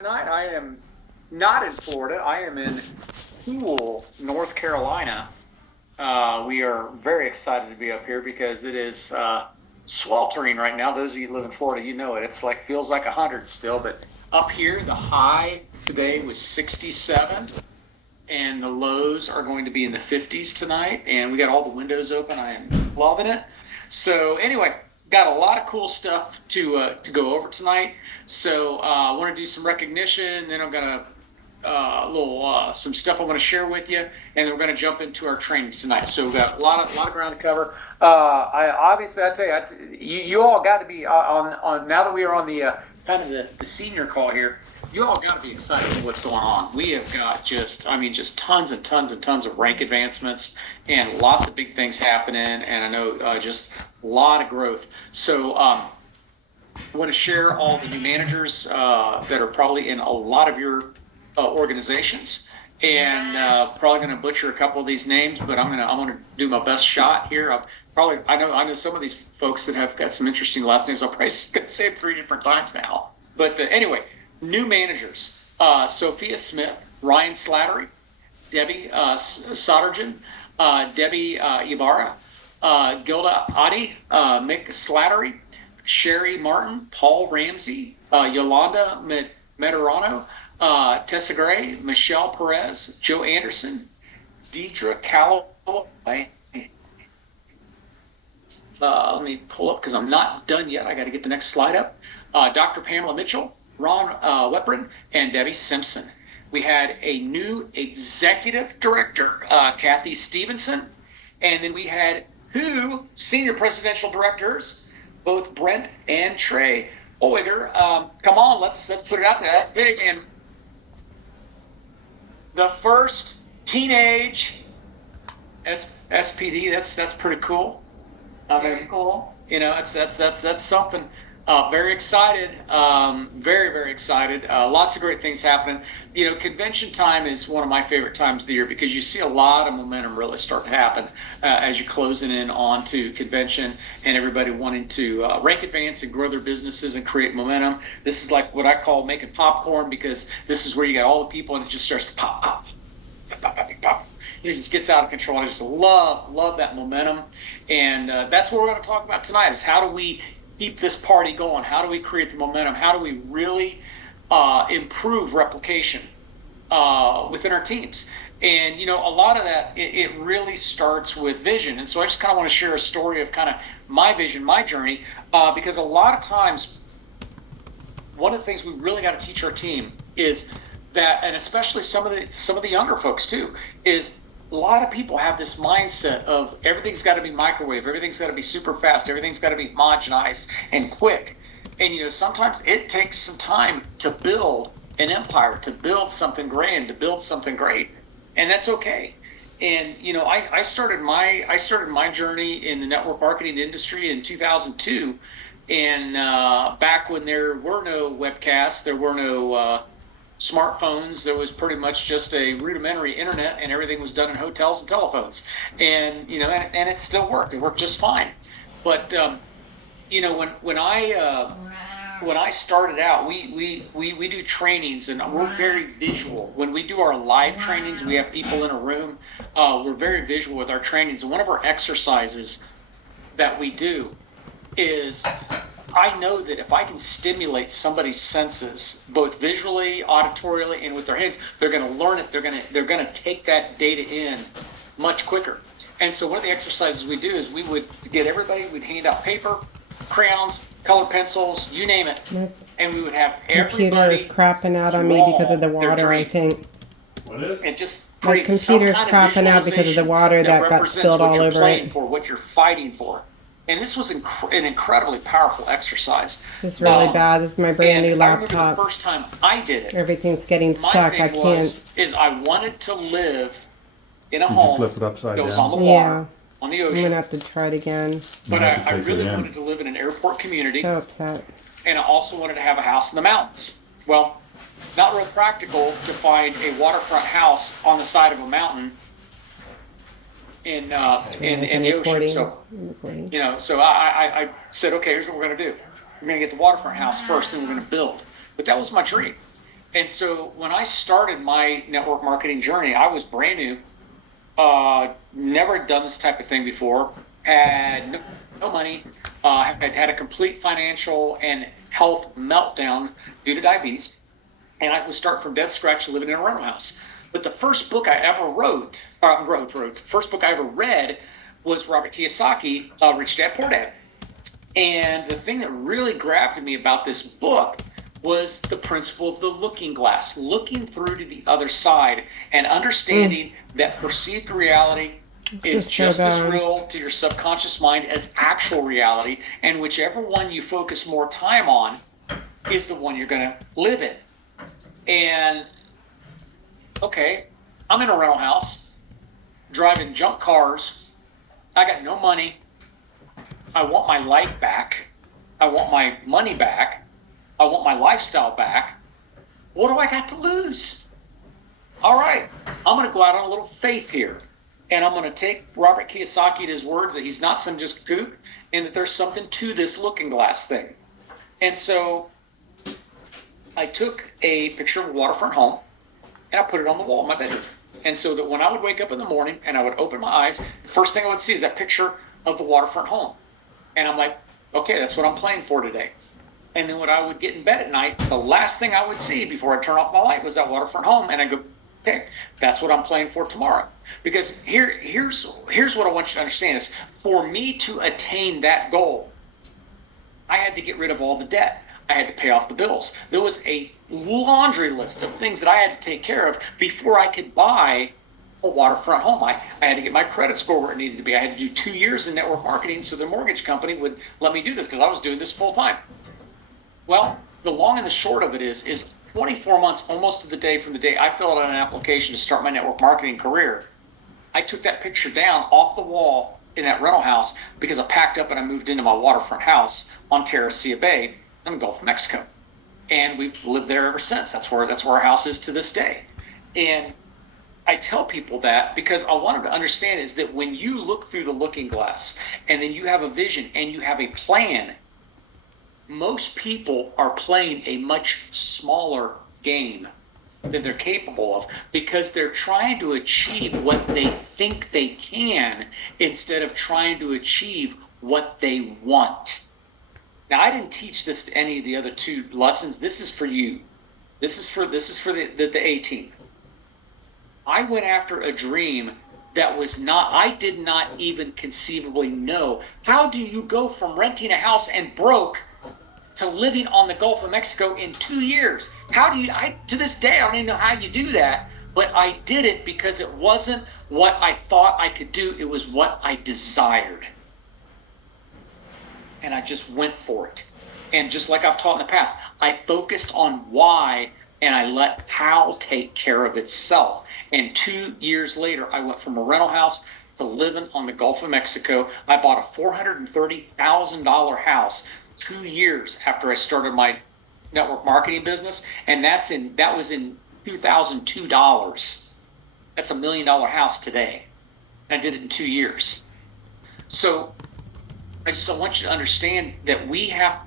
Tonight I am not in Florida. I am in Poole, North Carolina. We are very excited to be up here because it is sweltering right now. Those of you who live in Florida, you know it. It's like feels like 100 still, but up here the high today was 67, and the lows are going to be in the 50s tonight. And we got all the windows open. I am loving it. So anyway, got a lot of cool stuff to go over tonight. So I want to do some recognition. Then I'm gonna some stuff I want to share with you, and then we're going to jump into our trainings tonight. So we've got a lot of ground to cover. I tell you, you all got to be on now that we are on the kind of the senior call here. You all got to be excited with what's going on. We have got just tons and tons and tons of rank advancements and lots of big things happening. And I know just a lot of growth. So I want to share all the new managers that are probably in a lot of your organizations, and probably going to butcher a couple of these names, but I'm gonna do my best shot here. I know some of these folks that have got some interesting last names. I'll probably say them 3 different times now. But anyway, new managers: Sophia Smith, Ryan Slattery, Debbie Sodergen, Debbie Ibarra, Gilda Adi, Mick Slattery, Sherry Martin, Paul Ramsey, Yolanda Medrano, Tessa Gray, Michelle Perez, Joe Anderson, Deidre Calloway. Let me pull up because I'm not done yet. I got to get the next slide up. Dr. Pamela Mitchell, Ron Weprin, and Debbie Simpson. We had a new executive director, Kathy Stevenson, and then we had 2 senior presidential directors, both Brent and Trey Oiger. Come on, let's put it out there. That's big. And the first teenage SPD. That's pretty cool. Very cool. You know, that's something. Very excited. Very, very excited. Lots of great things happening. You know, convention time is one of my favorite times of the year because you see a lot of momentum really start to happen as you're closing in on to convention and everybody wanting to rank advance and grow their businesses and create momentum. This is like what I call making popcorn, because this is where you got all the people and it just starts to pop, pop, pop, pop, pop, pop. It just gets out of control. I just love that momentum. And that's what we're going to talk about tonight is how do we keep this party going? How do we create the momentum? How do we really improve replication within our teams? And, you know, a lot of that, it really starts with vision. And so I just kind of want to share a story of kind of my vision, my journey, because a lot of times, one of the things we really got to teach our team is that, and especially some of the younger folks too, is a lot of people have this mindset of everything's got to be microwave, everything's got to be super fast, everything's got to be homogenized and quick. And, you know, sometimes it takes some time to build an empire, to build something grand, to build something great. And that's okay. And, you know, I started my journey in the network marketing industry in 2002. And back when there were no webcasts, there were no smartphones, there was pretty much just a rudimentary internet, and everything was done in hotels and telephones. And, you know, and it still worked. It worked just fine. But, you know, when I started out, we do trainings, and we're very visual. When we do our live trainings, we have people in a room. We're very visual with our trainings. And one of our exercises that we do is, I know that if I can stimulate somebody's senses, both visually, auditorially, and with their heads, they're going to learn it. They're going to take that data in much quicker. And so one of the exercises we do is we would get everybody, we'd hand out paper, crayons, colored pencils, you name it, and we would have everybody. Computer is crapping out on me because of the water, I think. What is? And just My create some computer's kind of crapping out because of the water that got represents spilled what all you're over playing it. for, what you're fighting for. And this was an incredibly powerful exercise. It's really bad. This is my brand new And I remember laptop. the first time I did it, Everything's getting my stuck. thing I can't. is I wanted to live in a Did you home flip it upside that was down? on the Yeah. water, on the I'm ocean. gonna have to try it again. But You have to I take it really in. wanted to live in an airport community, So upset. and I also wanted to have a house in the mountains. Well, not real practical to find a waterfront house on the side of a mountain in the ocean. So, Recording. you know, so I said, okay, here's what we're going to do. We're going to get the waterfront house first, then we're going to build. But that was my dream. And so when I started my network marketing journey, I was brand new, never done this type of thing before, had no money, had a complete financial and health meltdown due to diabetes. And I would start from dead scratch living in a rental house. But the first book I ever first book I ever read was Robert Kiyosaki, Rich Dad Poor Dad. And the thing that really grabbed me about this book was the principle of the looking glass, looking through to the other side and understanding that perceived reality is just as real to your subconscious mind as actual reality. And whichever one you focus more time on is the one you're going to live in. And okay, I'm in a rental house, driving junk cars. I got no money. I want my life back. I want my money back. I want my lifestyle back. What do I got to lose? All right, I'm going to go out on a little faith here. And I'm going to take Robert Kiyosaki at his words that he's not some just kook and that there's something to this looking glass thing. And so I took a picture of a waterfront home and I put it on the wall in my bedroom. And so that when I would wake up in the morning and I would open my eyes, the first thing I would see is that picture of the waterfront home. And I'm like, okay, that's what I'm playing for today. And then when I would get in bed at night, the last thing I would see before I turn off my light was that waterfront home. And I go, okay, that's what I'm playing for tomorrow. Because here's what I want you to understand is for me to attain that goal, I had to get rid of all the debt. I had to pay off the bills. There was a laundry list of things that I had to take care of before I could buy a waterfront home. I had to get my credit score where it needed to be. I had to do 2 years in network marketing so the mortgage company would let me do this because I was doing this full time. Well, the long and the short of it is 24 months, almost to the day from the day I filled out an application to start my network marketing career, I took that picture down off the wall in that rental house because I packed up and I moved into my waterfront house on Terracea Bay in the Gulf of Mexico. And we've lived there ever since. That's where our house is to this day. And I tell people that because I want them to understand is that when you look through the looking glass and then you have a vision and you have a plan, most people are playing a much smaller game than they're capable of because they're trying to achieve what they think they can instead of trying to achieve what they want. Now, I didn't teach this to any of the other two lessons. This is for you. This is for the A team. I went after a dream that was not, I did not even conceivably know. How do you go from renting a house and broke to living on the Gulf of Mexico in 2 years? How do you, to this day, I don't even know how you do that, but I did it because it wasn't what I thought I could do. It was what I desired. And I just went for it. And just like I've taught in the past, I focused on why and I let how take care of itself. And 2 years later, I went from a rental house to living on the Gulf of Mexico. I bought a $430,000 house 2 years after I started my network marketing business. And that was in 2002 dollars. That's $1 million house today. And I did it in 2 years. So I want you to understand that we have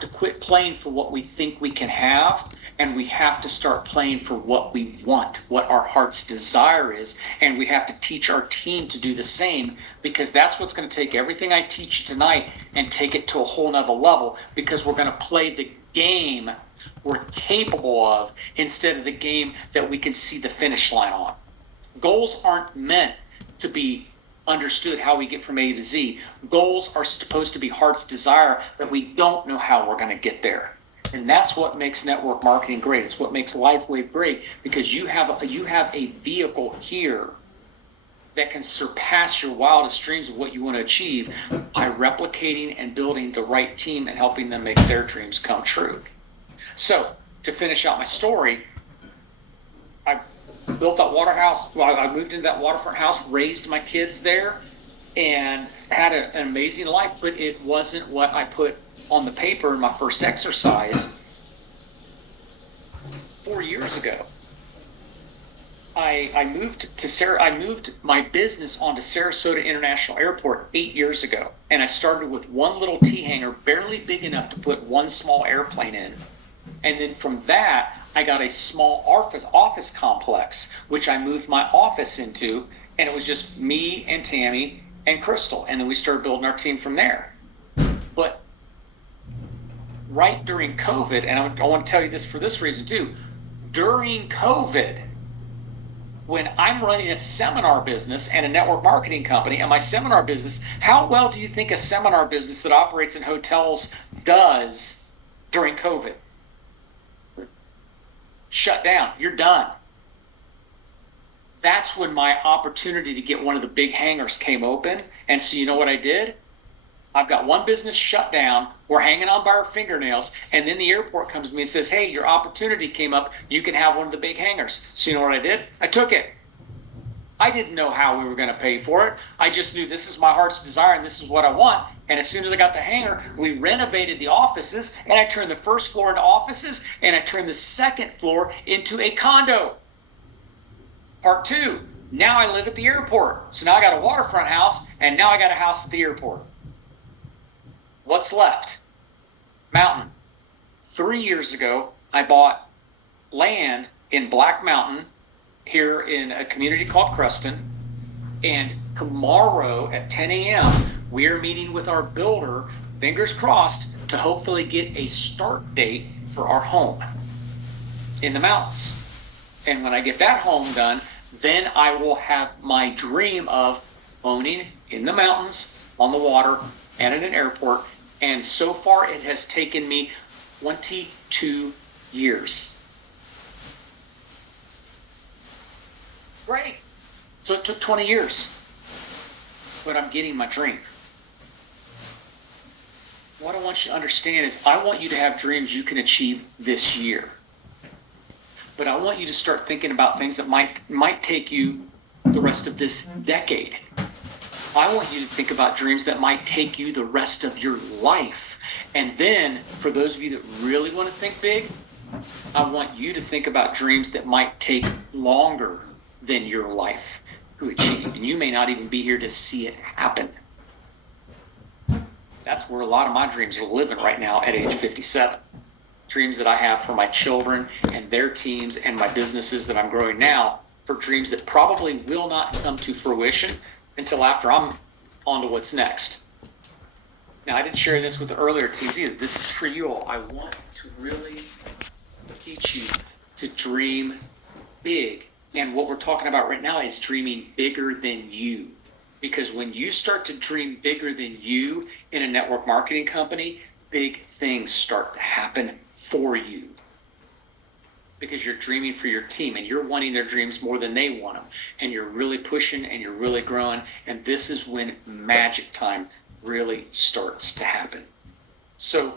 to quit playing for what we think we can have, and we have to start playing for what we want, what our heart's desire is, and we have to teach our team to do the same, because that's what's going to take everything I teach you tonight and take it to a whole nother level, because we're going to play the game we're capable of instead of the game that we can see the finish line on. Goals aren't meant to be understood how we get from A to Z. Goals are supposed to be heart's desire, but we don't know how we're going to get there. And that's what makes network marketing great. It's what makes LifeWave great, because you have a vehicle here that can surpass your wildest dreams of what you want to achieve by replicating and building the right team and helping them make their dreams come true. So to finish out my story, I built that waterhouse. Well, I moved into that waterfront house, raised my kids there, and had an amazing life, but it wasn't what I put on the paper in my first exercise 4 years ago. I moved my business onto Sarasota International Airport 8 years ago, and I started with one little T hangar, barely big enough to put one small airplane in. And then from that, I got a small office complex, which I moved my office into, and it was just me and Tammy and Crystal. And then we started building our team from there. But right during COVID, and I want to tell you this for this reason too, during COVID, when I'm running a seminar business and a network marketing company, and my seminar business, how well do you think a seminar business that operates in hotels does during COVID? Shut down. You're done. That's when my opportunity to get one of the big hangars came open. And so you know what I did? I've got one business shut down. We're hanging on by our fingernails. And then the airport comes to me and says, hey, your opportunity came up. You can have one of the big hangars. So you know what I did? I took it. I didn't know how we were going to pay for it. I just knew this is my heart's desire and this is what I want. And as soon as I got the hangar, we renovated the offices, and I turned the first floor into offices, and I turned the second floor into a condo. Part two, now I live at the airport. So now I got a waterfront house, and now I got a house at the airport. What's left? Mountain. 3 years ago, I bought land in Black Mountain here in a community called Creston. And tomorrow at 10 a.m., we are meeting with our builder, fingers crossed, to hopefully get a start date for our home in the mountains. And when I get that home done, then I will have my dream of owning in the mountains, on the water, and at an airport. And so far, it has taken me 22 years. Great. So it took 20 years. But I'm getting my dream. What I want you to understand is I want you to have dreams you can achieve this year. But I want you to start thinking about things that might take you the rest of this decade. I want you to think about dreams that might take you the rest of your life. And then, for those of you that really want to think big, I want you to think about dreams that might take longer than your life to achieve. And you may not even be here to see it happen. That's where a lot of my dreams are living right now at age 57. Dreams that I have for my children and their teams and my businesses that I'm growing now, for dreams that probably will not come to fruition until after I'm on to what's next. Now, I didn't share this with the earlier teams either. This is for you all. I want to really teach you to dream big. And what we're talking about right now is dreaming bigger than you. Because when you start to dream bigger than you in a network marketing company, big things start to happen for you. Because you're dreaming for your team and you're wanting their dreams more than they want them. And you're really pushing and you're really growing. And this is when magic time really starts to happen. So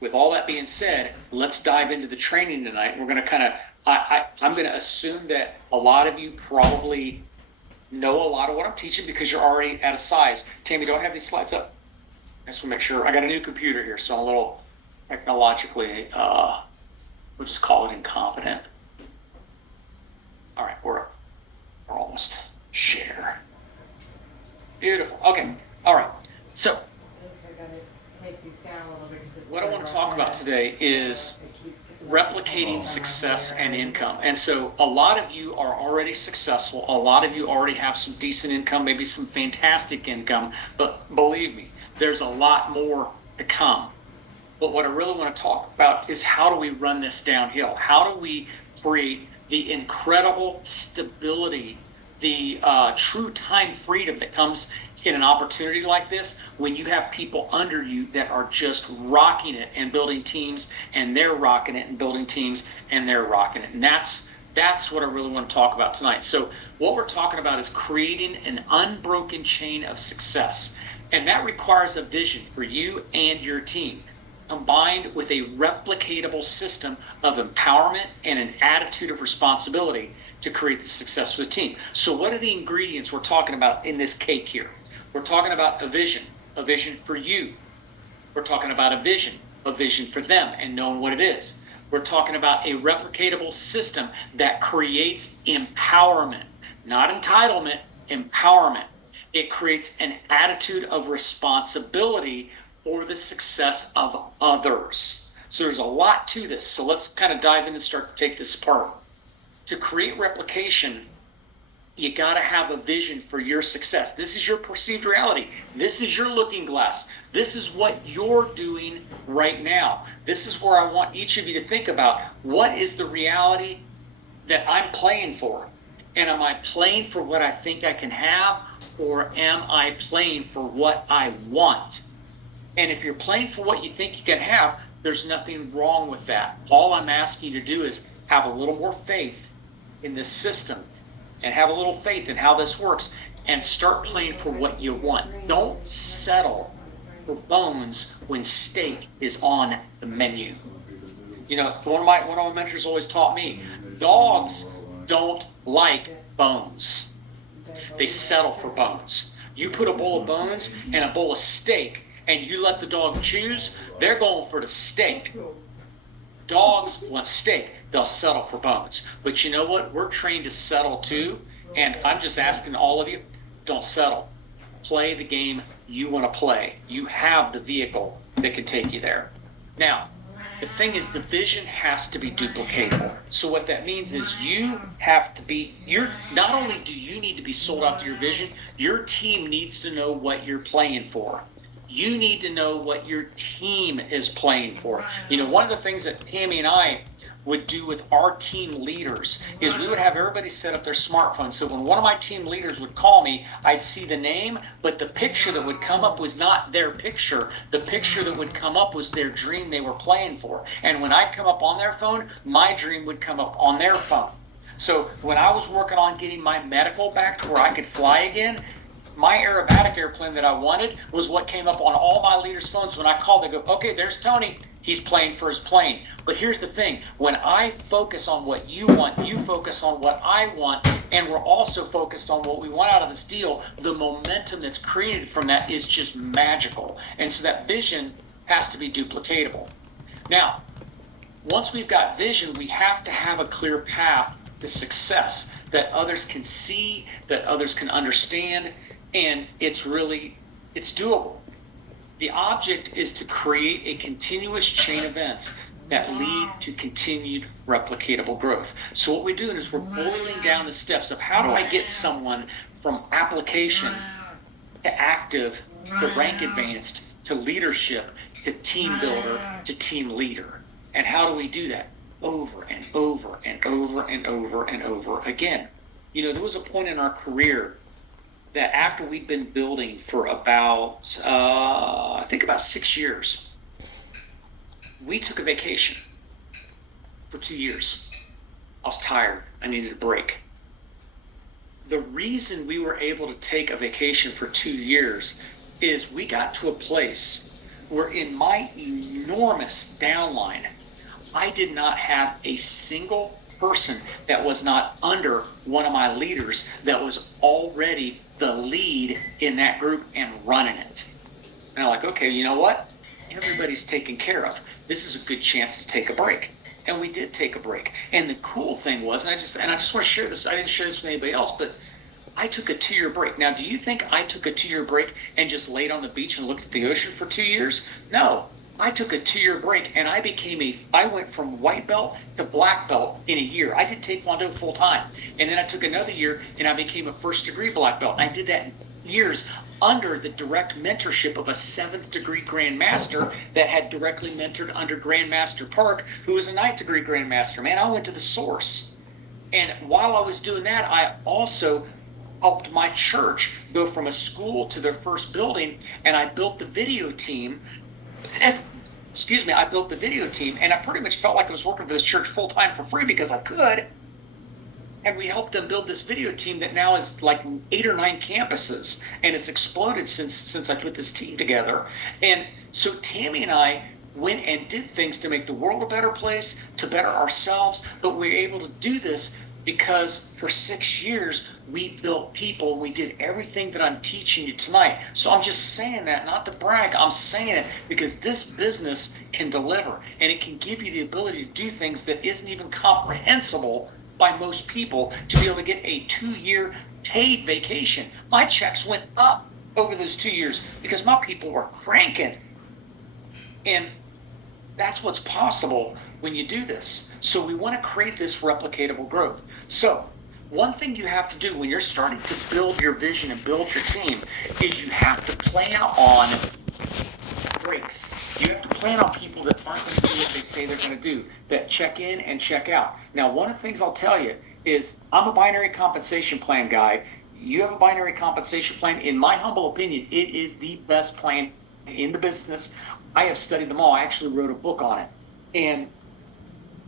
with all that being said, let's dive into the training tonight. We're going to I'm going to assume that a lot of you probably know a lot of what I'm teaching because you're already at a size. Tammy, do I have these slides up? I just want to make sure. I got a new computer here, so I'm a little technologically, we'll just call it incompetent. All right, we're almost share. Beautiful. Okay. All right. So what I want to talk about today is replicating success and income. And so a lot of you are already successful. A lot of you already have some decent income, maybe some fantastic income. But believe me, there's a lot more to come. But what I really want to talk about is how do we run this downhill? How do we create the incredible stability, the true time freedom that comes in an opportunity like this when you have people under you that are just rocking it and building teams, and they're rocking it and building teams, and they're rocking it. And that's what I really want to talk about tonight. So what we're talking about is creating an unbroken chain of success. And that requires a vision for you and your team, combined with a replicatable system of empowerment and an attitude of responsibility to create the success for the team. So what are the ingredients we're talking about in this cake here? We're talking about a vision for you. We're talking about a vision for them and knowing what it is. We're talking about a replicatable system that creates empowerment, not entitlement, empowerment. It creates an attitude of responsibility for the success of others. So there's a lot to this. So let's kind of dive in and start to take this apart. To create replication, you got to have a vision for your success. This is your perceived reality. This is your looking glass. This is what you're doing right now. This is where I want each of you to think about, what is the reality that I'm playing for? And am I playing for what I think I can have, or am I playing for what I want? And if you're playing for what you think you can have, there's nothing wrong with that. All I'm asking you to do is have a little more faith in this system and have a little faith in how this works and start playing for what you want. Don't settle for bones when steak is on the menu. You know, one of my mentors always taught me, dogs don't like bones. They settle for bones. You put a bowl of bones and a bowl of steak and you let the dog choose, they're going for the steak. Dogs want steak, they'll settle for bones. But you know what? We're trained to settle too. And I'm just asking all of you, don't settle. Play the game you want to play. You have the vehicle that can take you there. Now, the thing is, the vision has to be duplicatable. So what that means is you have to be, not only do you need to be sold out to your vision, your team needs to know what you're playing for. You need to know what your team is playing for. You know, one of the things that Tammy and I would do with our team leaders is we would have everybody set up their smartphone. So when one of my team leaders would call me, I'd see the name, but the picture that would come up was not their picture. The picture that would come up was their dream they were playing for. And when I'd come up on their phone, my dream would come up on their phone. So when I was working on getting my medical back to where I could fly again, my aerobatic airplane that I wanted was what came up on all my leaders' phones. When I called, they go, okay, there's Tony. He's playing for his plane. But here's the thing. When I focus on what you want, you focus on what I want, and we're also focused on what we want out of this deal, the momentum that's created from that is just magical. And so that vision has to be duplicatable. Now, once we've got vision, we have to have a clear path to success that others can see, that others can understand, and it's doable. The object is to create a continuous chain of events that lead to continued replicatable growth. So what we're doing is we're boiling down the steps of how do I get someone from application to active to rank advanced to leadership to team builder to team leader. And how do we do that? Over and over and over and over and over again. You know, there was a point in our career that after we'd been building for about, I think about 6 years, we took a vacation for 2 years. I was tired. I needed a break. The reason we were able to take a vacation for 2 years is we got to a place where in my enormous downline, I did not have a single person that was not under one of my leaders that was already the lead in that group and running it. And I'm like, okay, you know what? Everybody's taken care of. This is a good chance to take a break. And we did take a break. And the cool thing was, and I just want to share this, I didn't share this with anybody else, but I took a 2-year break. Now, do you think I took a 2-year break and just laid on the beach and looked at the ocean for 2 years? No. I took a 2-year break and I went from white belt to black belt in a year. I did Taekwondo full time. And then I took another year and I became a 1st degree black belt. And I did that in years under the direct mentorship of a 7th degree Grandmaster that had directly mentored under Grandmaster Park, who was a 9th degree Grandmaster. Man, I went to the source. And while I was doing that, I also helped my church go from a school to their first building, and I built the video team. I built the video team, and I pretty much felt like I was working for this church full time for free because I could. And we helped them build this video team that now is like 8 or 9 campuses, and it's exploded since I put this team together. And so Tammy and I went and did things to make the world a better place, to better ourselves, but we were able to do this because for 6 years we built people. We did everything that I'm teaching you tonight. So I'm just saying that not to brag. I'm saying it because this business can deliver, and it can give you the ability to do things that isn't even comprehensible by most people, to be able to get a 2-year paid vacation. My checks went up over those 2 years because my people were cranking. And That's what's possible when you do this. So we want to create this replicatable growth. So one thing you have to do when you're starting to build your vision and build your team is you have to plan on breaks. You have to plan on people that aren't going to do what they say they're going to do, that check in and check out. Now, one of the things I'll tell you is I'm a binary compensation plan guy. You have a binary compensation plan. In my humble opinion, it is the best plan in the business. I have studied them all. I actually wrote a book on it. And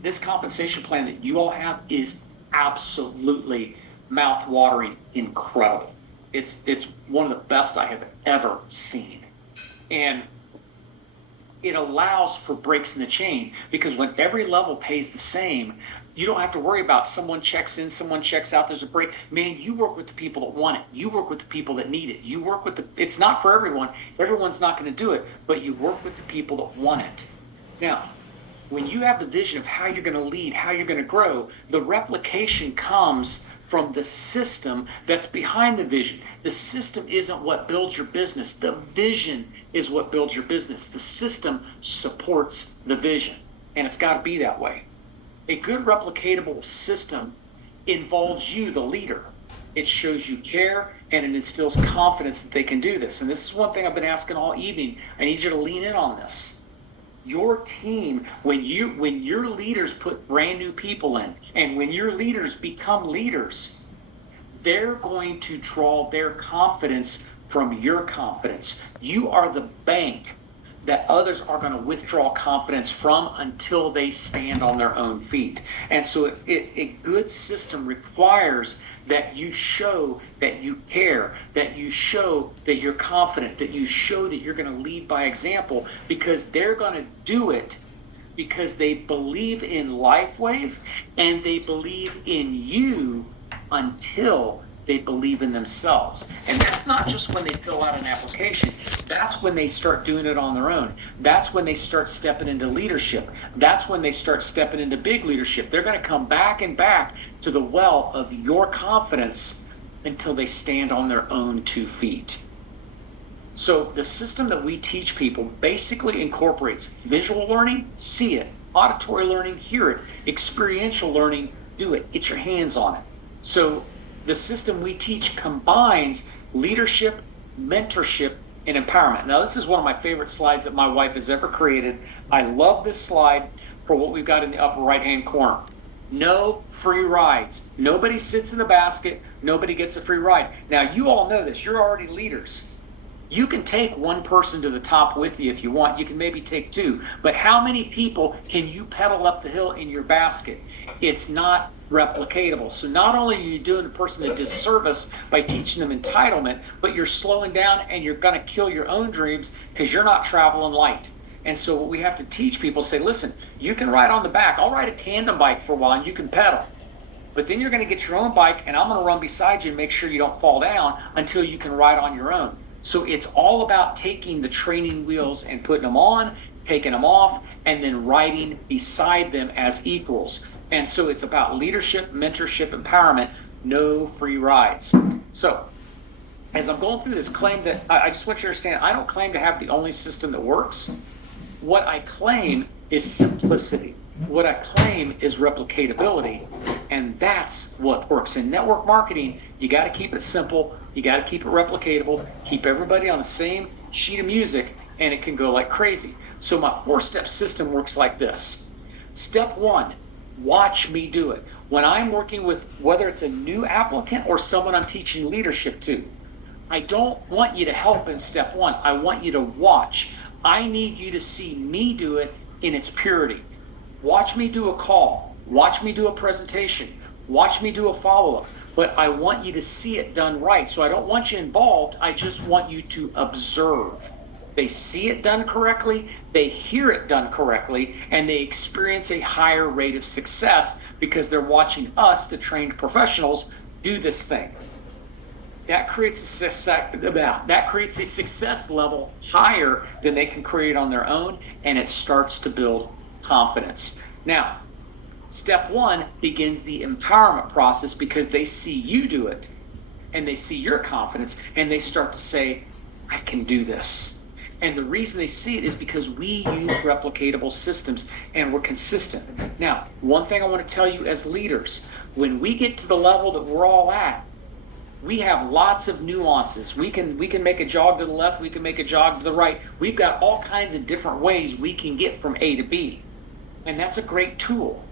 this compensation plan that you all have is absolutely mouth-watering incredible. It's one of the best I have ever seen. And it allows for breaks in the chain, because when every level pays the same, you don't have to worry about someone checks in, someone checks out, there's a break. Man, you work with the people that want it. You work with the people that need it. You work with it's not for everyone. Everyone's not going to do it, but you work with the people that want it. Now, when you have the vision of how you're going to lead, how you're going to grow, the replication comes from the system that's behind the vision. The system isn't what builds your business. The vision is what builds your business. The system supports the vision, and it's got to be that way. A good replicatable system involves you, the leader. It shows you care, and it instills confidence that they can do this. And this is one thing I've been asking all evening. I need you to lean in on this. Your team, when your leaders put brand new people in, and when your leaders become leaders, they're going to draw their confidence from your confidence. You are the bank that others are going to withdraw confidence from until they stand on their own feet. And so a good system requires that you show that you care, that you show that you're confident, that you show that you're going to lead by example, because they're going to do it because they believe in LifeWave and they believe in you until they believe in themselves. And that's not just when they fill out an application. That's when they start doing it on their own. That's when they start stepping into leadership. That's when they start stepping into big leadership. They're going to come back and back to the well of your confidence until they stand on their own 2 feet. So the system that we teach people basically incorporates visual learning, see it, auditory learning, hear it, experiential learning, do it, get your hands on it. So the system we teach combines leadership, mentorship, and empowerment. Now, this is one of my favorite slides that my wife has ever created. I love this slide for what we've got in the upper right-hand corner. No free rides. Nobody sits in the basket. Nobody gets a free ride. Now, you all know this. You're already leaders. You can take one person to the top with you if you want. You can maybe take 2. But how many people can you pedal up the hill in your basket? It's not replicatable. So not only are you doing a person a disservice by teaching them entitlement, but you're slowing down and you're going to kill your own dreams because you're not traveling light. And so what we have to teach people is say, listen, you can ride on the back. I'll ride a tandem bike for a while and you can pedal. But then you're going to get your own bike and I'm going to run beside you and make sure you don't fall down until you can ride on your own. So it's all about taking the training wheels and putting them on, taking them off, and then riding beside them as equals. And so it's about leadership, mentorship, empowerment, no free rides. So as I'm going through this, claim that I just want you to understand, I don't claim to have the only system that works. What I claim is simplicity. What I claim is replicatability. And that's what works. In network marketing, you got to keep it simple. You got to keep it replicatable. Keep everybody on the same sheet of music, and it can go like crazy. So my 4-step system works like this. Step 1, watch me do it. When I'm working with, whether it's a new applicant or someone I'm teaching leadership to, I don't want you to help in step 1. I want you to watch. I need you to see me do it in its purity. Watch me do a call. Watch me do a presentation. Watch me do a follow-up. But I want you to see it done right. So I don't want you involved. I just want you to observe. They see it done correctly, they hear it done correctly, and they experience a higher rate of success because they're watching us, the trained professionals, do this thing. That creates a success level higher than they can create on their own, and it starts to build confidence. Now, step 1 begins the empowerment process because they see you do it, and they see your confidence, and they start to say, I can do this. And the reason they see it is because we use replicatable systems and we're consistent. Now, one thing I want to tell you as leaders, when we get to the level that we're all at, we have lots of nuances. We can make a jog to the left, we can make a jog to the right. We've got all kinds of different ways we can get from A to B. And that's a great tool.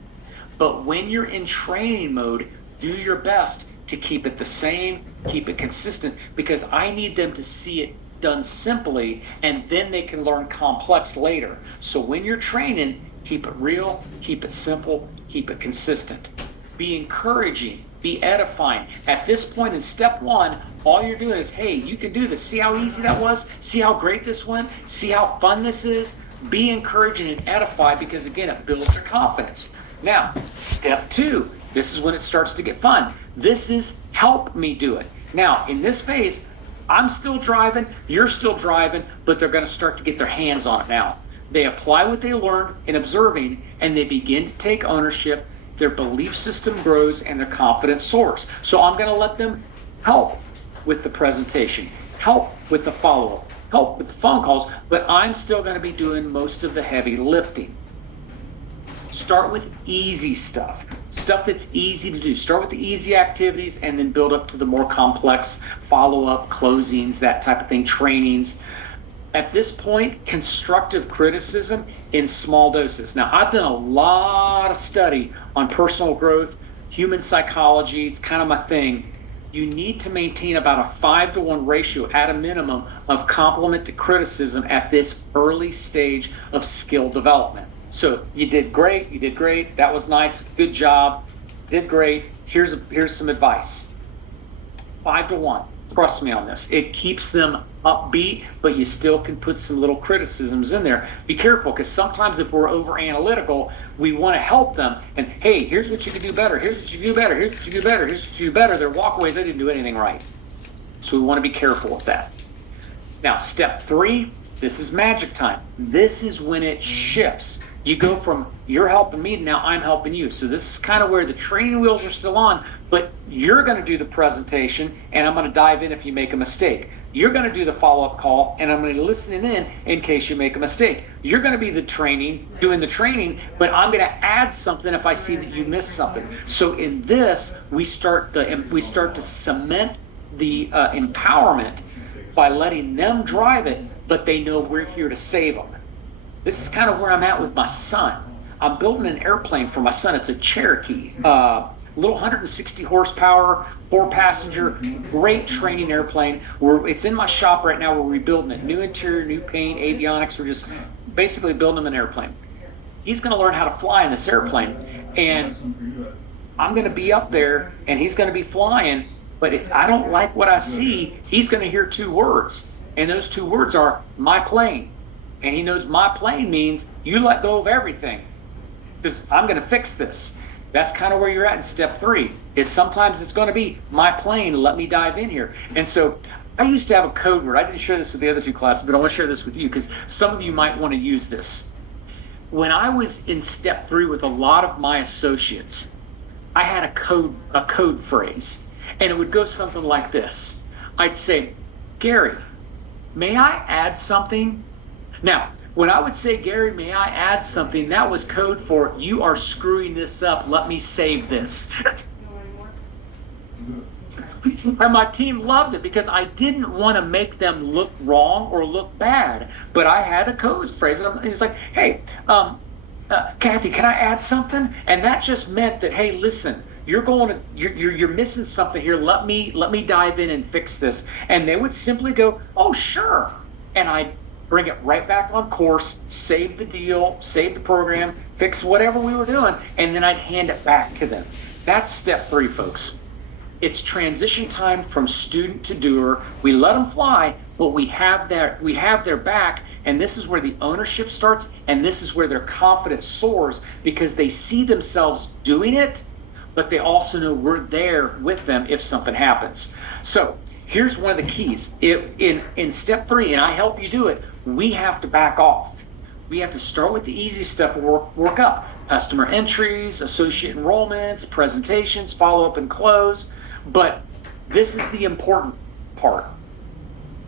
But when you're in training mode, do your best to keep it the same, keep it consistent, because I need them to see it done simply, and then they can learn complex later. So when you're training, keep it real, keep it simple, keep it consistent. Be encouraging, be edifying. At this point in step 1, all you're doing is, hey, you can do this. See how easy that was? See how great this went? See how fun this is? Be encouraging and edify, because again, it builds their confidence. Now, step 2, this is when it starts to get fun. This is help me do it. Now, in this phase, I'm still driving, you're still driving, but they're going to start to get their hands on it now. They apply what they learned in observing, and they begin to take ownership. Their belief system grows and their confidence soars. So I'm going to let them help with the presentation, help with the follow-up, help with the phone calls, but I'm still going to be doing most of the heavy lifting. Start with easy stuff that's easy to do. Start with the easy activities and then build up to the more complex follow-up, closings, that type of thing, trainings. At this point, constructive criticism in small doses. Now, I've done a lot of study on personal growth, human psychology. It's kind of my thing. You need to maintain about a 5-to-1 ratio at a minimum of compliment to criticism at this early stage of skill development. So you did great, that was nice, good job, did great, here's some advice. 5-to-1, trust me on this. It keeps them upbeat, but you still can put some little criticisms in there. Be careful, because sometimes if we're over analytical, we want to help them, and hey, here's what you can do better, here's what you do better, here's what you do better, here's what you do better. Their walkaways, they didn't do anything right. So we want to be careful with that. Now, step 3, this is magic time. This is when it shifts. You go from you're helping me to now I'm helping you. So this is kind of where the training wheels are still on, but you're going to do the presentation and I'm going to dive in if you make a mistake. You're going to do the follow-up call and I'm going to be listening in case you make a mistake. You're going to be doing the training, but I'm going to add something if I see that you missed something. So in this, we start to cement the empowerment by letting them drive it, but they know we're here to save them. This is kind of where I'm at with my son. I'm building an airplane for my son. It's a Cherokee, little 160 horsepower, 4-passenger, great training airplane. It's in my shop right now. We're rebuilding it. New interior, new paint, avionics. We're just basically building him an airplane. He's going to learn how to fly in this airplane. And I'm going to be up there and he's going to be flying. But if I don't like what I see, he's going to hear 2 words. And those 2 words are my plane. And he knows my plane means you let go of everything because I'm going to fix this. That's kind of where you're at in step 3 is sometimes it's going to be my plane. Let me dive in here. And so I used to have a code word. I didn't share this with the other 2 classes, but I want to share this with you because some of you might want to use this. When I was in step 3 with a lot of my associates, I had a code phrase, and it would go something like this. I'd say, Gary, may I add something? Now, when I would say, Gary, may I add something, that was code for, you are screwing this up, let me save this. And my team loved it because I didn't want to make them look wrong or look bad, but I had a code phrase. And it's like, hey, Kathy, can I add something? And that just meant that, hey, listen, you're missing something here. Let me dive in and fix this. And they would simply go, oh, sure. And I'd bring it right back on course, save the deal, save the program, fix whatever we were doing, and then I'd hand it back to them. That's step 3, folks. It's transition time from student to doer. We let them fly, but we have their back, and this is where the ownership starts, and this is where their confidence soars because they see themselves doing it, but they also know we're there with them if something happens. So here's one of the keys. In step 3, and I help you do it, we have to back off. We have to start with the easy stuff and work up. Customer entries, associate enrollments, presentations, follow up and close. But this is the important part.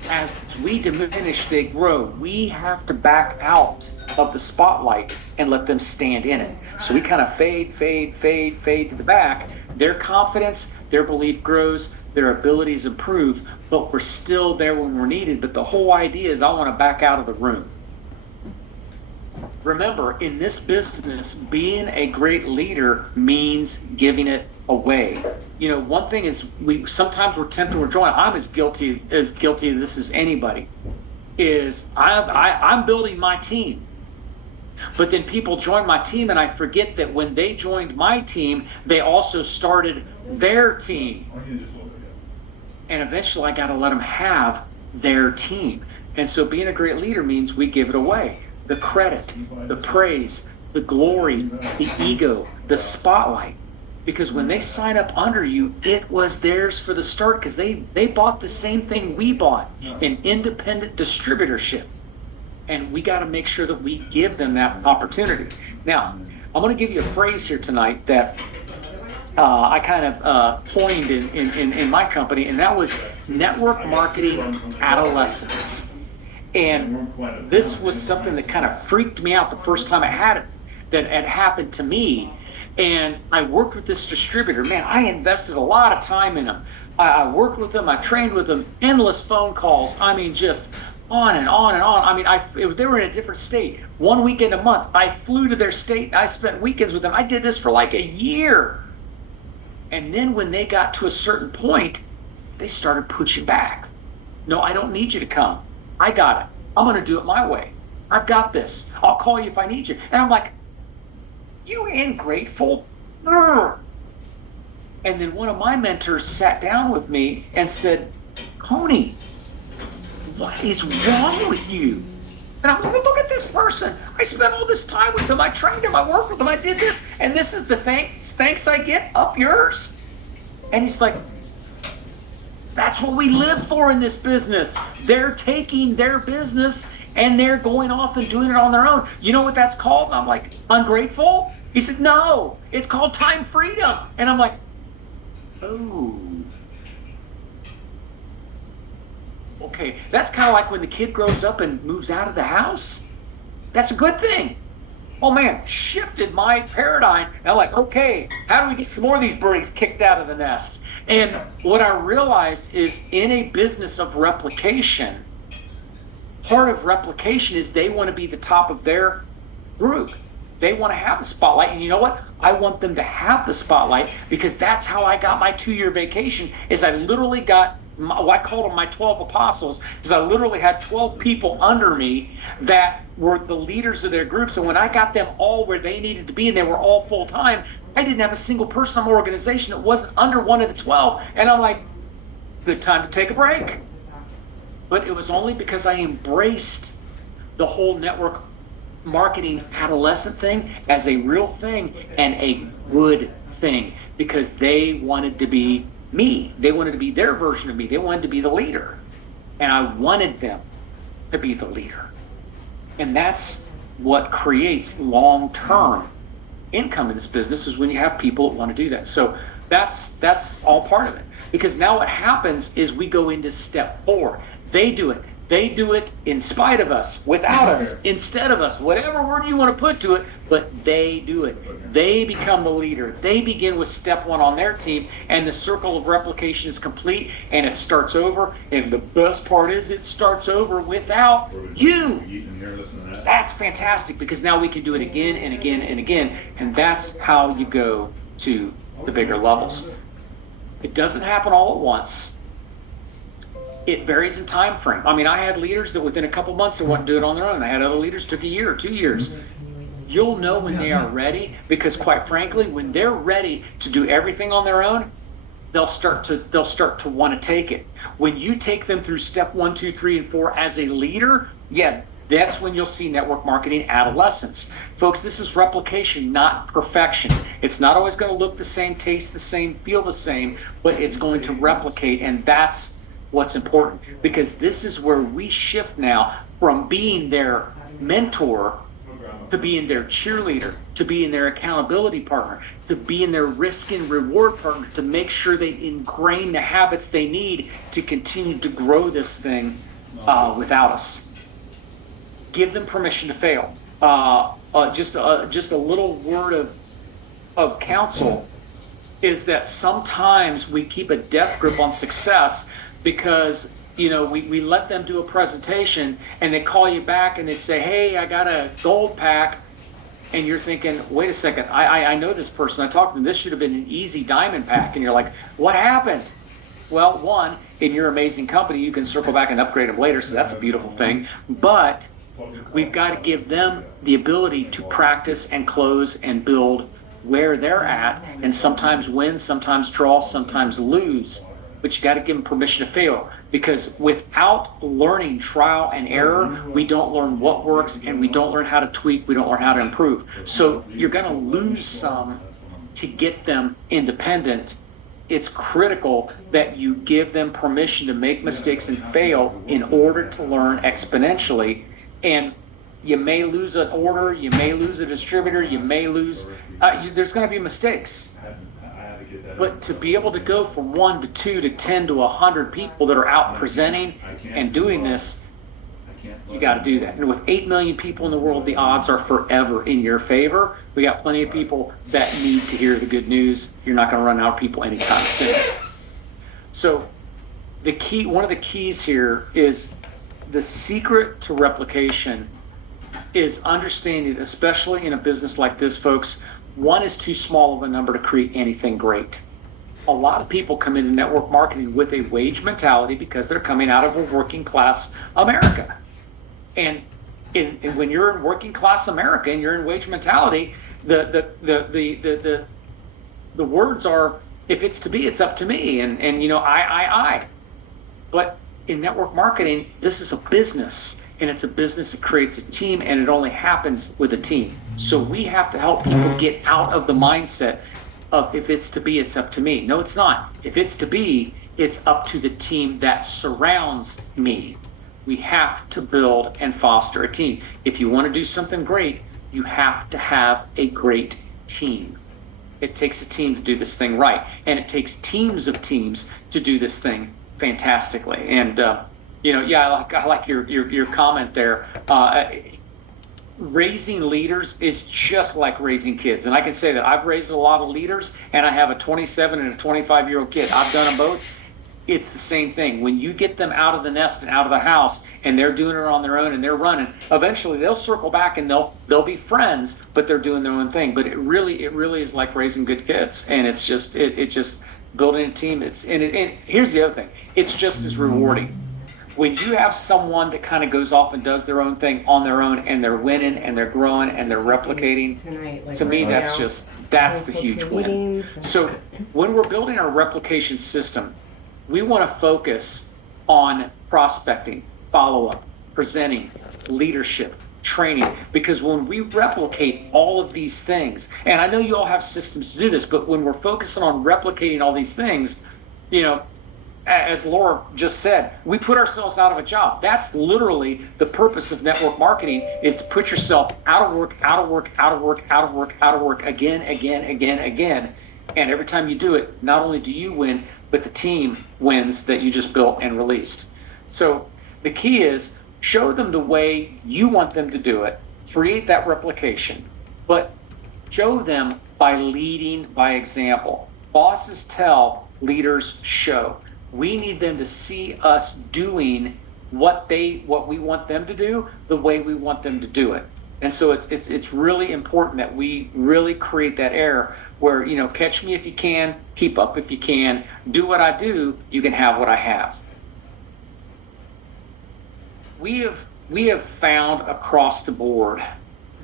as we diminish, they grow. We have to back out of the spotlight and let them stand in it. So we kind of fade to the back. Their confidence, their belief grows, their abilities improve, but we're still there when we're needed. But the whole idea is I want to back out of the room. Remember, in this business, being a great leader means giving it away. You know, one thing is sometimes we're tempted, we're drawing. I'm as guilty of this as anybody. Is I'm building my team, but then people join my team, and I forget that when they joined my team, they also started their team, and eventually I got to let them have their team. And so, being a great leader means we give it away. The credit, the praise, the glory, the ego, the spotlight. Because when they sign up under you, it was theirs for the start because they bought the same thing we bought, an independent distributorship. And we got to make sure that we give them that opportunity. Now, I'm going to give you a phrase here tonight that I kind of coined in my company, and that was network marketing adolescence. And this was something that kind of freaked me out the first time I had it, that had happened to me. And I worked with this distributor. Man, I invested a lot of time in him. I worked with him. I trained with him. Endless phone calls. I mean, just on and on and on. I mean, they were in a different state. 1 weekend a month. I flew to their state. And I spent weekends with them. I did this for like a year. And then when they got to a certain point, they started pushing back. No, I don't need you to come. I got it. I'm going to do it my way. I've got this. I'll call you if I need you. And I'm like, you ingrateful. And then one of my mentors sat down with me and said, Coney, what is wrong with you? And I'm like, well, look at this person. I spent all this time with him. I trained him. I worked with him. I did this. And this is the thanks I get. Up yours. And he's like, that's what we live for in this business. They're taking their business and they're going off and doing it on their own. You know what that's called? And I'm like, ungrateful? He said, no, it's called time freedom. And I'm like, oh. Okay, that's kind of like when the kid grows up and moves out of the house. That's a good thing. Oh man, shifted my paradigm. And I'm like, okay, how do we get some more of these birdies kicked out of the nest? And what I realized is in a business of replication, part of replication is they want to be the top of their group. They want to have the spotlight. And you know what? I want them to have the spotlight because that's how I got my 2-year vacation is I literally got, I called them my 12 apostles, because I literally had 12 people under me that were the leaders of their groups. And when I got them all where they needed to be and they were all full time, I didn't have a single person in my organization that wasn't under one of the 12. And I'm like, good time to take a break. But it was only because I embraced the whole network marketing adolescent thing as a real thing and a good thing, because they wanted to be me. They wanted to be their version of me. They wanted to be the leader. And I wanted them to be the leader. And that's what creates long-term income in this business, is when you have people that want to do that. So that's all part of it. Because now what happens is we go into step 4. They do it. They do it in spite of us, without us, instead of us, whatever word you want to put to it, but they do it. They become the leader. They begin with step 1 on their team, and the circle of replication is complete, and it starts over. And the best part is it starts over without you. That's fantastic, because now we can do it again and again and again, and that's how you go to the bigger levels. It doesn't happen all at once. It varies in time frame. I mean, I had leaders that within a couple months they want to do it on their own. I had other leaders took a year or 2 years. You'll know when they are ready, because quite frankly, when they're ready to do everything on their own, they'll start to want to take it. When you take them through step 1, 2, 3, and 4 as a leader, yeah, that's when you'll see network marketing adolescence. Folks, this is replication, not perfection. It's not always going to look the same, taste the same, feel the same, but it's going to replicate, and that's what's important, because this is where we shift now from being their mentor to being their cheerleader, to being their accountability partner, to being their risk and reward partner, to make sure they ingrain the habits they need to continue to grow this thing without us. Give them permission to fail. Just a little word of counsel is that sometimes we keep a death grip on success because we let them do a presentation and they call you back and they say, hey, I got a gold pack. And you're thinking, wait a second, I know this person. I talked to them. This should have been an easy diamond pack. And you're like, what happened? Well, one, in your amazing company, you can circle back and upgrade them later. So that's a beautiful thing. But we've got to give them the ability to practice and close and build where they're at, and sometimes win, sometimes draw, sometimes lose. But you got to give them permission to fail, because without learning trial and error, we don't learn what works, and we don't learn how to tweak, we don't learn how to improve. So you're going to lose some to get them independent. It's critical that you give them permission to make mistakes and fail in order to learn exponentially. And you may lose an order, you may lose a distributor, you may lose, there's going to be mistakes. But to be able to go from 1 to 2 to 10 to 100 people that are out presenting and doing this, you got to do that. And with 8 million people in the world, the odds are forever in your favor. We got plenty of people that need to hear the good news. You're not going to run out of people anytime soon. So one of the keys here is the secret to replication is understanding, especially in a business like this, folks, one is too small of a number to create anything great. A lot of people come into network marketing with a wage mentality because they're coming out of a working class America. And when you're in working class America and you're in wage mentality, the words are, if it's to be, it's up to me, and I. But in network marketing, this is a business. And it's a business that creates a team, and it only happens with a team. So we have to help people get out of the mindset of, if it's to be, it's up to me. No, it's not. If it's to be, it's up to the team that surrounds me. We have to build and foster a team. If you want to do something great, you have to have a great team. It takes a team to do this thing right. And it takes teams of teams to do this thing fantastically. And, I like your comment there. Raising leaders is just like raising kids. And I can say that I've raised a lot of leaders, and I have a 27 and a 25-year-old kid. I've done them both. It's the same thing. When you get them out of the nest and out of the house, and they're doing it on their own and they're running, eventually they'll circle back and they'll be friends, but they're doing their own thing. But it really is like raising good kids. And it's just building a team. And here's the other thing. It's just as rewarding. When you have someone that kind of goes off and does their own thing on their own, and they're winning and they're growing and they're replicating, to me, that's the huge win. So when we're building our replication system, we want to focus on prospecting, follow-up, presenting, leadership, training, because when we replicate all of these things, and I know you all have systems to do this, but when we're focusing on replicating all these things, as Laura just said, we put ourselves out of a job. That's literally the purpose of network marketing, is to put yourself out of work, again. And every time you do it, not only do you win, but the team wins that you just built and released. So the key is, show them the way you want them to do it, create that replication, but show them by leading by example. Bosses tell, leaders show. We need them to see us doing what we want them to do the way we want them to do it. And so it's really important that we really create that air where, catch me if you can, keep up if you can, do what I do, you can have what I have. We have found across the board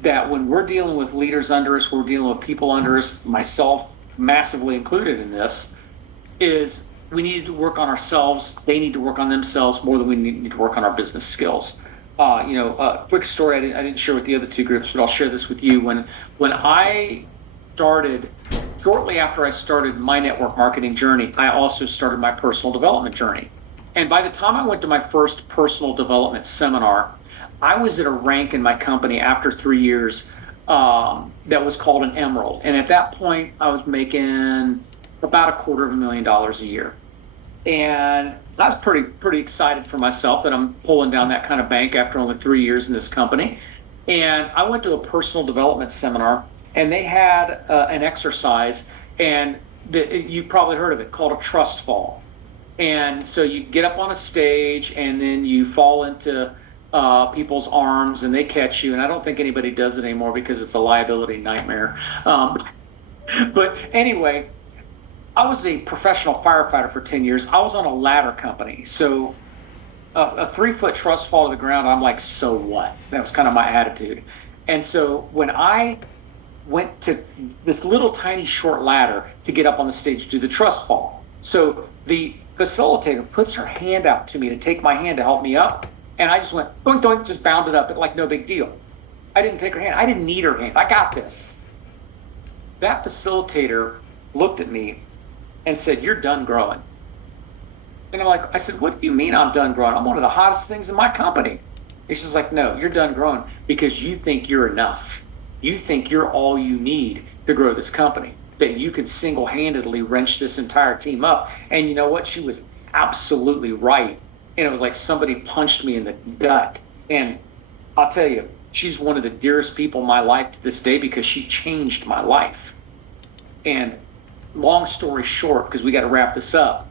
that when we're dealing with leaders under us, we're dealing with people under us, myself massively included in this, is we need to work on ourselves. They need to work on themselves more than we need to work on our business skills. Quick story I didn't share with the other two groups, but I'll share this with you. When I started, shortly after I started my network marketing journey, I also started my personal development journey. And by the time I went to my first personal development seminar, I was at a rank in my company after 3 years that was called an emerald. And at that point, I was making about $250,000 a year. And I was pretty excited for myself that I'm pulling down that kind of bank after only 3 years in this company. And I went to a personal development seminar, and they had an exercise, and you've probably heard of it, called a trust fall. And so you get up on a stage, and then you fall into people's arms, and they catch you. And I don't think anybody does it anymore because it's a liability nightmare. But anyway, I was a professional firefighter for 10 years. I was on a ladder company. So a 3-foot trust fall to the ground, I'm like, so what? That was kind of my attitude. And so when I went to this little tiny short ladder to get up on the stage to do the trust fall, so the facilitator puts her hand out to me to take my hand to help me up. And I just went, doink, doink, just bounded up, like no big deal. I didn't take her hand. I didn't need her hand. I got this. That facilitator looked at me and said, "You're done growing." And I said, "What do you mean I'm done growing? I'm one of the hottest things in my company." And she's like, "No, you're done growing because you think you're enough. You think you're all you need to grow this company, that you can single-handedly wrench this entire team up." And you know what? She was absolutely right. And it was like somebody punched me in the gut. And I'll tell you, she's one of the dearest people in my life to this day because she changed my life. And long story short, because we got to wrap this up,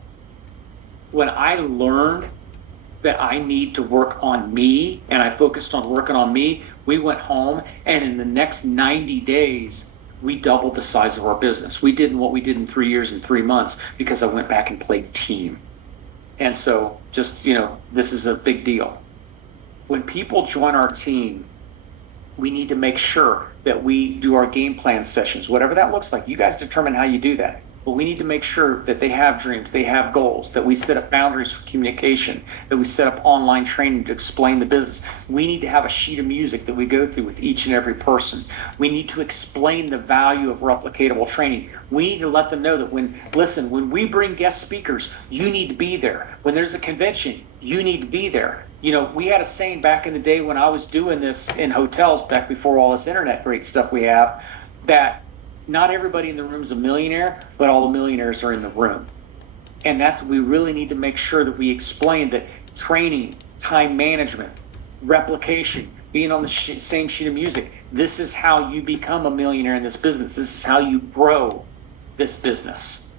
when I learned that I need to work on me and I focused on working on me, we went home, and in the next 90 days, we doubled the size of our business. We did what we did in 3 years and 3 months because I went back and played team. And so just, this is a big deal. When people join our team, we need to make sure that we do our game plan sessions, whatever that looks like. You guys determine how you do that. But we need to make sure that they have dreams, they have goals, that we set up boundaries for communication, that we set up online training to explain the business. We need to have a sheet of music that we go through with each and every person. We need to explain the value of replicatable training. We need to let them know that when we bring guest speakers, you need to be there. When there's a convention, you need to be there. We had a saying back in the day when I was doing this in hotels, back before all this internet great stuff we have, that not everybody in the room is a millionaire, but all the millionaires are in the room. And we really need to make sure that we explain that training, time management, replication, being on the same sheet of music, this is how you become a millionaire in this business. This is how you grow this business.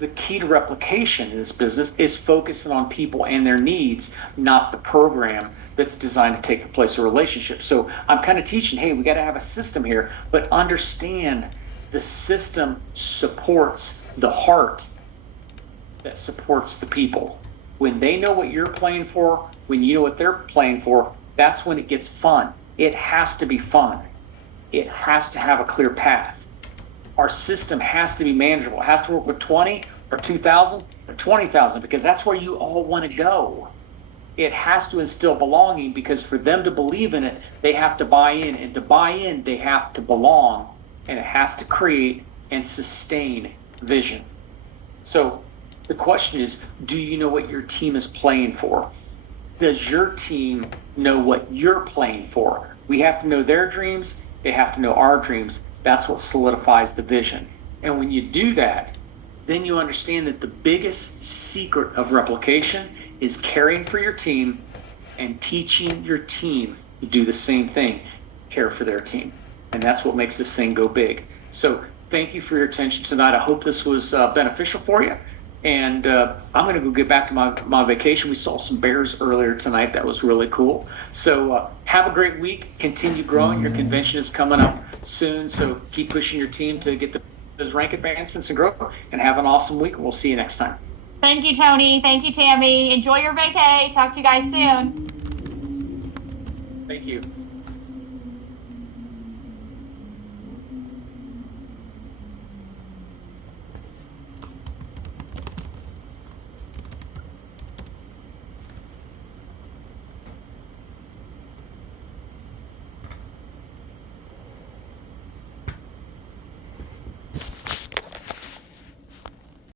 The key to replication in this business is focusing on people and their needs, not the program that's designed to take the place of relationship. So I'm kind of teaching, hey, we got to have a system here, but understand the system supports the heart that supports the people. When they know what you're playing for, when you know what they're playing for, that's when it gets fun. It has to be fun. It has to have a clear path. Our system has to be manageable. It has to work with 20 or 2,000 or 20,000 because that's where you all want to go. It has to instill belonging because for them to believe in it, they have to buy in. And to buy in, they have to belong. And it has to create and sustain vision. So the question is, do you know what your team is playing for? Does your team know what you're playing for? We have to know their dreams. They have to know our dreams. That's what solidifies the vision. And when you do that, then you understand that the biggest secret of replication is caring for your team and teaching your team to do the same thing, care for their team. And that's what makes this thing go big. So thank you for your attention tonight. I hope this was beneficial for you. And I'm going to go get back to my vacation. We saw some bears earlier tonight. That was really cool. So have a great week. Continue growing. Your convention is coming up soon. So keep pushing your team to get those rank advancements and grow. And have an awesome week. We'll see you next time. Thank you, Tony. Thank you, Tammy. Enjoy your vacay. Talk to you guys soon. Thank you.